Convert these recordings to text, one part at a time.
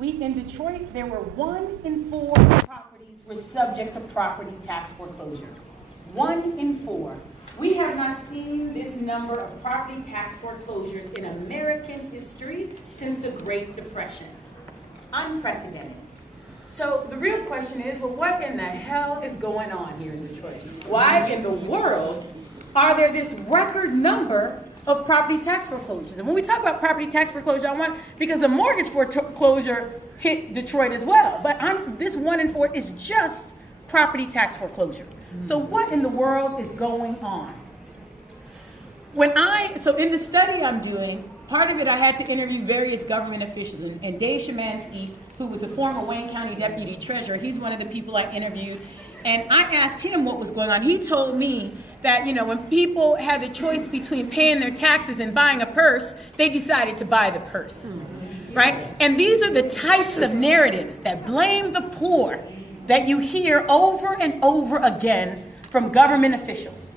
In Detroit, there were 1 in 4 properties were subject to property tax foreclosure. 1 in 4. We have not seen this number of property tax foreclosures in American history since the Great Depression. Unprecedented. So the real question is, well, what in the hell is going on here in Detroit? Why in the world are there this record number of property tax foreclosures? And when we talk about property tax foreclosure, because the mortgage foreclosure hit Detroit as well, but this 1 in 4 is just property tax foreclosure. So what in the world is going on? So in the study I'm doing, part of it I had to interview various government officials, and Dave Shemansky, who was a former Wayne County Deputy Treasurer, he's one of the people I interviewed, and I asked him what was going on. He told me that, when people had the choice between paying their taxes and buying a purse, they decided to buy the purse, right? And these are the types of narratives that blame the poor that you hear over and over again from government officials,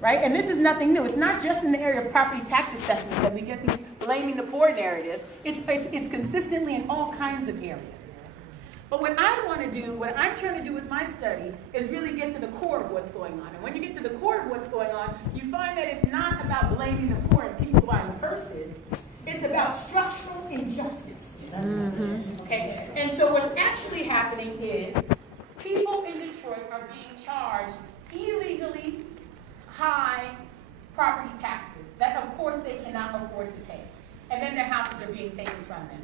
right? And this is nothing new. It's not just in the area of property tax assessments that we get these blaming the poor narratives. It's consistently in all kinds of areas. But what I'm trying to do with my study is really get to the core of what's going on. And when you get to the core of what's going on, you find that it's not about blaming the poor and people buying purses. It's about structural injustice. Okay? And so what's actually happening is people in Detroit are being charged illegally high property taxes that, of course, they cannot afford to pay. And then their houses are being taken from them.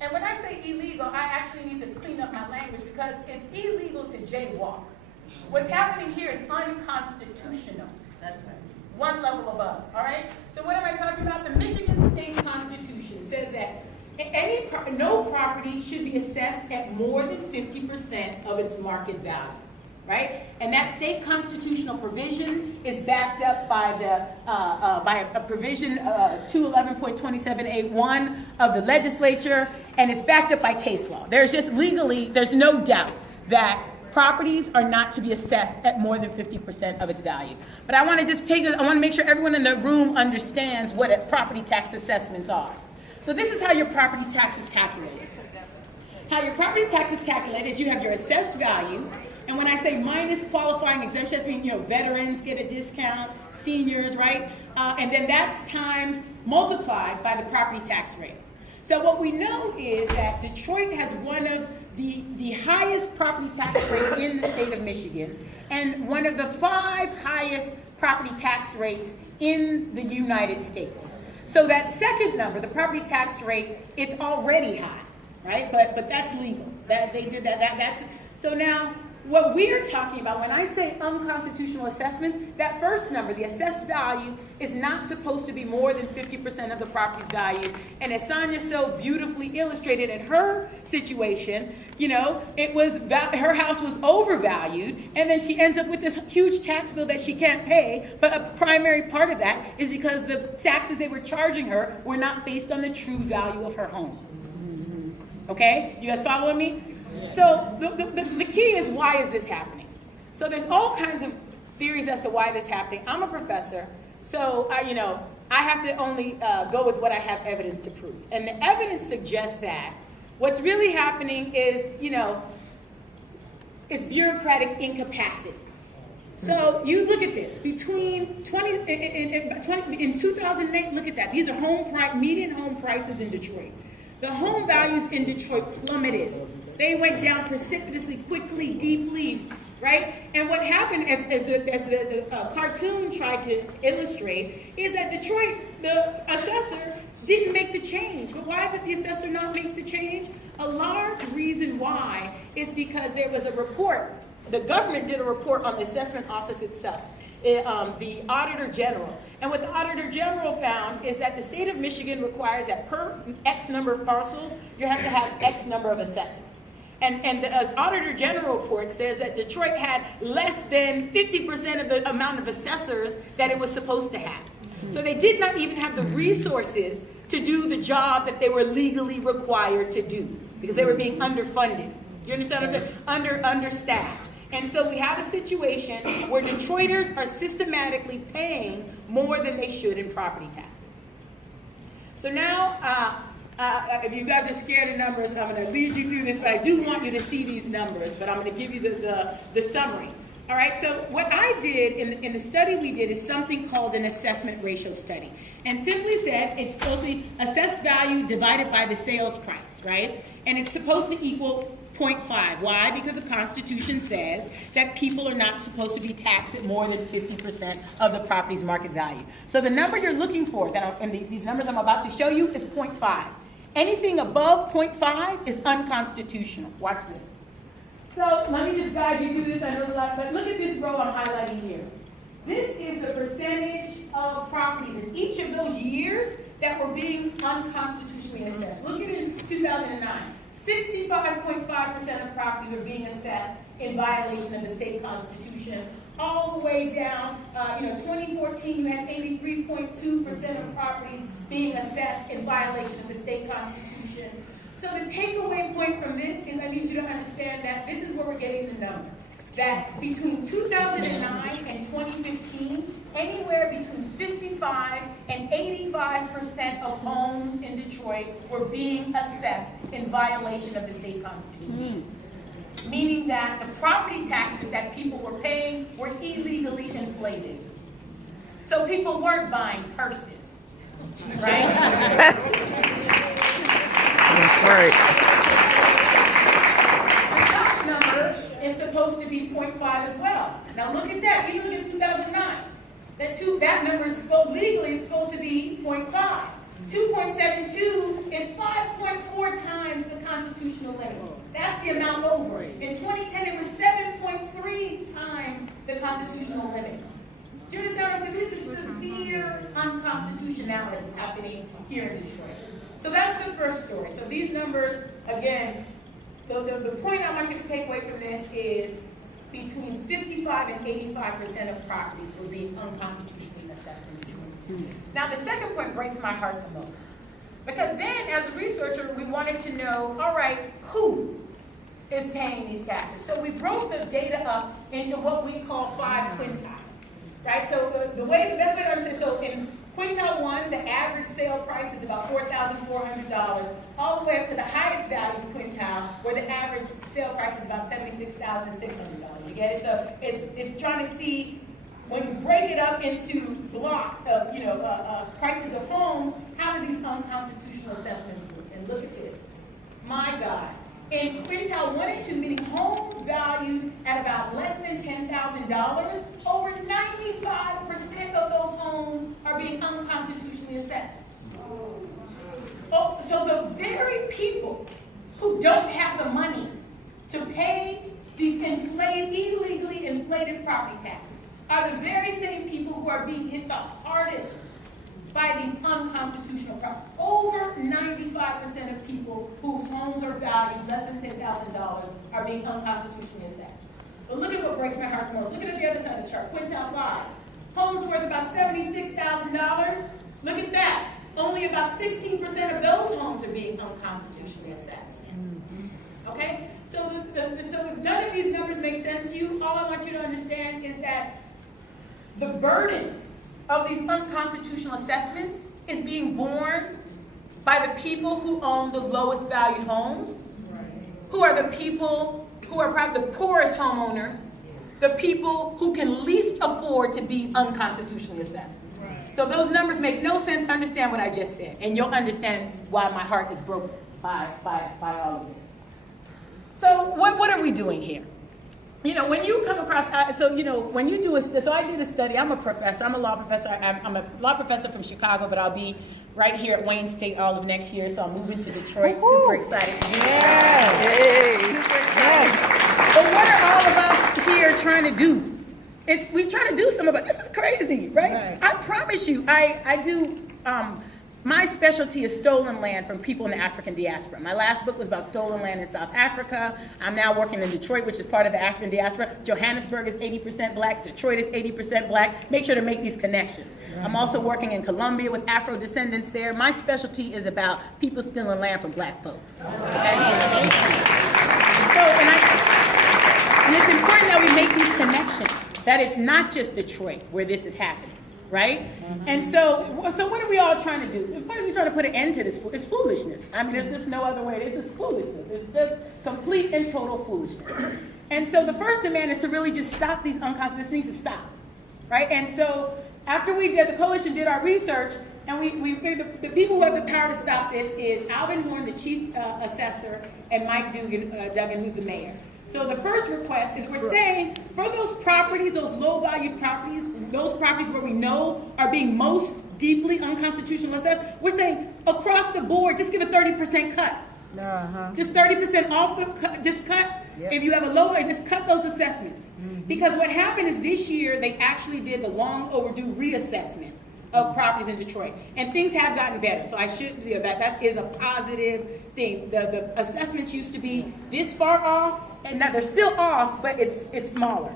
And when I say illegal, I actually need to clean up my language because it's illegal to jaywalk. What's happening here is unconstitutional. That's right. One level above, all right? So what am I talking about? The Michigan State Constitution says that no property should be assessed at more than 50% of its market value, right? And that state constitutional provision is backed up by a provision 211.27A1 of the legislature, and it's backed up by case law. There's no doubt that properties are not to be assessed at more than 50% of its value. But I want to make sure everyone in the room understands what property tax assessments are. So this is how your property tax is calculated. How your property tax is calculated is you have your assessed value, and when I say minus qualifying exemptions, that means veterans get a discount, seniors, right? And then that's times multiplied by the property tax rate. So what we know is that Detroit has one of the highest property tax rate in the state of Michigan, and one of the 5 highest property tax rates in the United States. So that second number, the property tax rate, it's already high, right? But that's legal. That they did that. So now what we're talking about when I say unconstitutional assessments, that first number, the assessed value, is not supposed to be more than 50% of the property's value. And as Sonia so beautifully illustrated in her situation, her house was overvalued, and then she ends up with this huge tax bill that she can't pay. But a primary part of that is because the taxes they were charging her were not based on the true value of her home. Okay? You guys following me? So the key is, why is this happening? So there's all kinds of theories as to why this is happening. I'm a professor, so I have to only go with what I have evidence to prove. And the evidence suggests that what's really happening is, is bureaucratic incapacity. So you look at this, in 2008, look at that. These are median home prices in Detroit. The home values in Detroit plummeted. They went down precipitously, quickly, deeply, right? And what happened, as the cartoon tried to illustrate, is that Detroit, the assessor, didn't make the change. But why did the assessor not make the change? A large reason why is because there was a report. The government did a report on the assessment office itself, the Auditor General. And what the Auditor General found is that the state of Michigan requires that per X number of parcels, you have to have X number of assessors. And the Auditor General report says that Detroit had less than 50% of the amount of assessors that it was supposed to have. So they did not even have the resources to do the job that they were legally required to do, because they were being underfunded. You understand what I'm saying? Understaffed. And so we have a situation where Detroiters are systematically paying more than they should in property taxes. So now If you guys are scared of numbers, I'm going to lead you through this, but I do want you to see these numbers, but I'm going to give you the summary. All right, so what I did in the study we did is something called an assessment ratio study. And simply said, it's supposed to be assessed value divided by the sales price, right? And it's supposed to equal 0.5. Why? Because the Constitution says that people are not supposed to be taxed at more than 50% of the property's market value. So the number you're looking for, these numbers I'm about to show you, is 0.5. Anything above 0.5 is unconstitutional. Watch this. So let me just guide you through this. I know it's a lot, but look at this row I'm highlighting here. This is the percentage of properties in each of those years that were being unconstitutionally assessed. Look at it in 2009. 65.5% of properties are being assessed in violation of the state constitution. All the way down, 2014, you had 83.2% of properties being assessed in violation of the state constitution. So the takeaway point from this is I need you to understand that this is where we're getting the number. That between 2009 and 2015, anywhere between 55 and 85% of homes in Detroit were being assessed in violation of the state constitution. Meaning that the property taxes that people were paying were illegally inflated. So people weren't buying purses, right? That's right. The top number is supposed to be 0.5 as well. Now look at that. Even in 2009, that number is legally supposed to be 0.5. 2.72 is 5.4 times the constitutional limit. That's the amount over. In 2010, it was 7.3 times the constitutional limit. Do you understand what this is? Severe unconstitutionality happening here in Detroit. So that's the first story. So these numbers, again, the point I want you to take away from this is between 55 and 85% of properties were being unconstitutionally assessed in Detroit. Now, the second point breaks my heart the most. Because then, as a researcher, we wanted to know, all right, who is paying these taxes? So we broke the data up into what we call 5 quintiles. Right? So the best way to understand, so in quintile 1, the average sale price is about $4,400, all the way up to the highest value quintile, where the average sale price is about $76,600. You get it? So it's trying to see, when you break it up into blocks of prices of homes, how do these unconstitutional assessments look? And look at this. My God. In quintile 1 and 2, meaning homes valued at about less than $10,000, over 95% of those homes are being unconstitutionally assessed. Oh, so the very people who don't have the money to pay these illegally inflated property taxes are the very same people who are being hit the hardest by these unconstitutional properties. Over 95% of people whose homes are valued less than $10,000 are being unconstitutionally assessed. But look at what breaks my heart the most. Look at the other side of the chart, quintile 5. Homes worth about $76,000. Look at that. Only about 16% of those homes are being unconstitutionally assessed. Okay? So if none of these numbers make sense to you, all I want you to understand is that the burden of these unconstitutional assessments is being borne by the people who own the lowest valued homes, who are the people who are probably the poorest homeowners, the people who can least afford to be unconstitutionally assessed. So those numbers make no sense. Understand what I just said, and you'll understand why my heart is broken by all of this. So what are we doing here? When you come across, when you do so I did a study. I'm a professor. I'm a law professor. I'm a law professor from Chicago, but I'll be right here at Wayne State all of next year. So I'm moving to Detroit. Woo-hoo. Super excited to be here. Super excited. But what are all of us here trying to do? We try to do some of it. This is crazy, right? I promise you, I do. My specialty is stolen land from people in the African diaspora. My last book was about stolen land in South Africa. I'm now working in Detroit, which is part of the African diaspora. Johannesburg is 80% black. Detroit is 80% black. Make sure to make these connections. I'm also working in Colombia with Afro descendants there. My specialty is about people stealing land from black folks. Okay? And it's important that we make these connections, that it's not just Detroit where this is happening. right? And so what are we all trying to do? What are we trying to put an end to this? It's foolishness. I mean, there's just no other way. This is foolishness. It's just complete and total foolishness. And so the first demand is to really just stop these unconstitutional. This needs to stop, right? And so after the coalition did our research, and we figured the people who have the power to stop this is Alvin Horn, the chief assessor, and Mike Duggan, who's the mayor. So the first request is we're saying for those properties, those low-valued properties, those properties where we know are being most deeply unconstitutional assessed, we're saying across the board, just give a 30% cut. Just 30% off the cut, just cut. Yep. If you have a low, just cut those assessments. Because what happened is this year they actually did the long overdue reassessment of properties in Detroit, and things have gotten better. So I should, that is a positive thing. The assessments used to be this far off, and now they're still off, but it's smaller.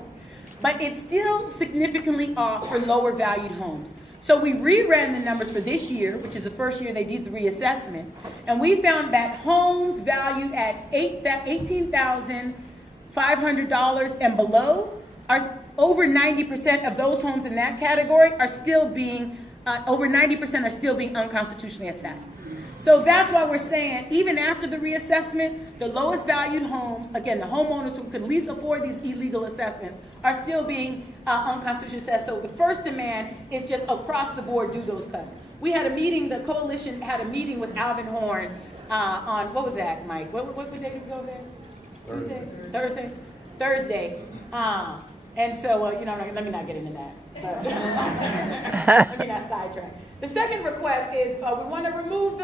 But it's still significantly off for lower valued homes. So we reran the numbers for this year, which is the first year they did the reassessment, and we found that homes valued at $18,500 and below are over 90% of those homes in that category are still being over 90% are still being unconstitutionally assessed. So that's why we're saying, even after the reassessment, the lowest valued homes, again, the homeowners who can least afford these illegal assessments, are still being unconstitutionally assessed. So the first demand is just across the board, do those cuts. We had a meeting, the coalition had a meeting with Alvin Horn on, what was that, Mike? What day did we go there? Tuesday? Thursday. And so, let me not get into that. Let me not sidetrack. The second request is we want to remove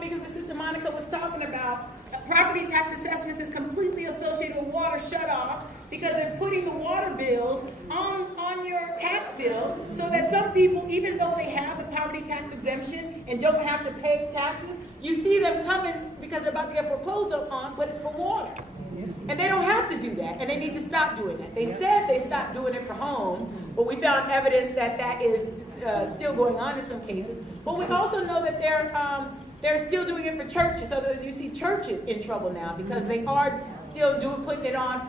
because the Sister Monica was talking about, property tax assessments is completely associated with water shutoffs because they're putting the water bills on your tax bill so that some people, even though they have the property tax exemption and don't have to pay taxes, you see them coming because they're about to get foreclosed on, but it's for water. And they don't have to do that, and they need to stop doing that. They said they stopped doing it for homes, but we found evidence that is still going on in some cases. But we also know that they're still doing it for churches. So you see churches in trouble now because they are still putting it on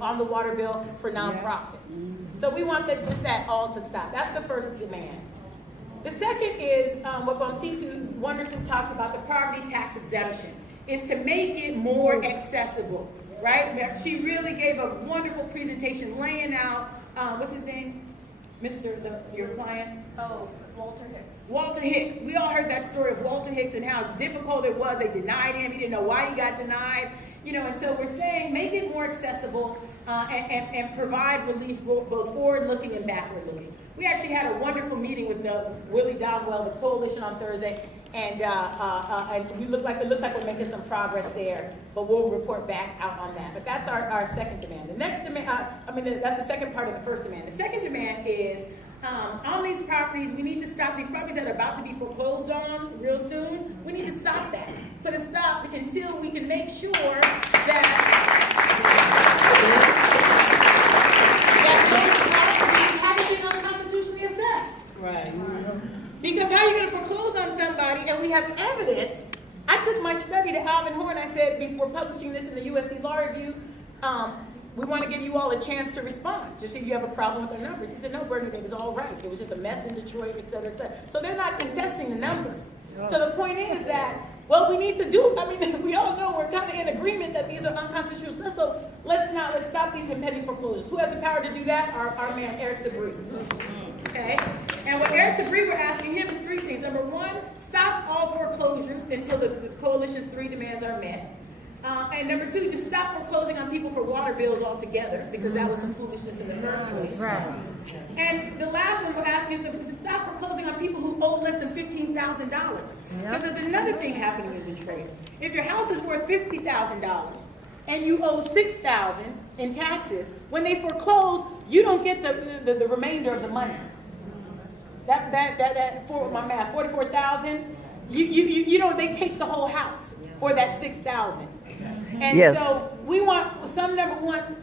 on the water bill for nonprofits. So we want that all to stop. That's the first demand. The second is what Bonsitu wonderfully talked about, the property tax exemption, is to make it more accessible, right? She really gave a wonderful presentation laying out, what's his name? Your client? Oh, Walter Hicks. Walter Hicks. We all heard that story of Walter Hicks and how difficult it was. They denied him. He didn't know why he got denied. And so we're saying make it more accessible and provide relief both forward-looking and backward-looking. We actually had a wonderful meeting with Willie Donwell, the coalition, on Thursday, and it looks like we're making some progress there, but we'll report back out on that. But that's our second demand. The next demand, that's the second part of the first demand. The second demand is on these properties, we need to stop these properties that are about to be foreclosed on real soon. We need to stop that. Put a stop until we can make sure that those properties haven't been unconstitutionally assessed. Right. Because how are you going to foreclose on somebody and we have evidence? I took my study to Alvin Horn. I said, before publishing this in the USC Law Review, we want to give you all a chance to respond to see if you have a problem with our numbers. He said, no, Bernadette, it's all right. It was just a mess in Detroit, et cetera, et cetera. So they're not contesting the numbers. So the point is that, we need to do, we all know we're kind of in agreement that these are unconstitutional. So let's stop these impending foreclosures. Who has the power to do that? Our man, Eric Sabri. Okay? And what Eric Sabri, we're asking him is three things. Number one, stop all foreclosures until the coalition's three demands are met. And number two, just stop foreclosing on people for water bills altogether, because that was some foolishness in the first place. Right. And the last one we're asking is to stop foreclosing on people who owe less than $15,000. Because there's another thing happening in Detroit. If your house is worth $50,000 and you owe $6,000 in taxes, when they foreclose, you don't get the remainder of the money. For my math, $44,000. You don't. They take the whole house for that $6,000. And so we want number one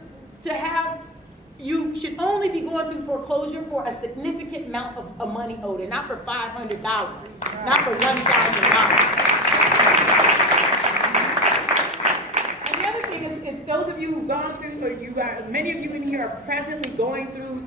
to have, you should only be going through foreclosure for a significant amount of money owed, and not for $500, not for $1,000. And the other thing is those of you who've gone through, or many of you in here are presently going through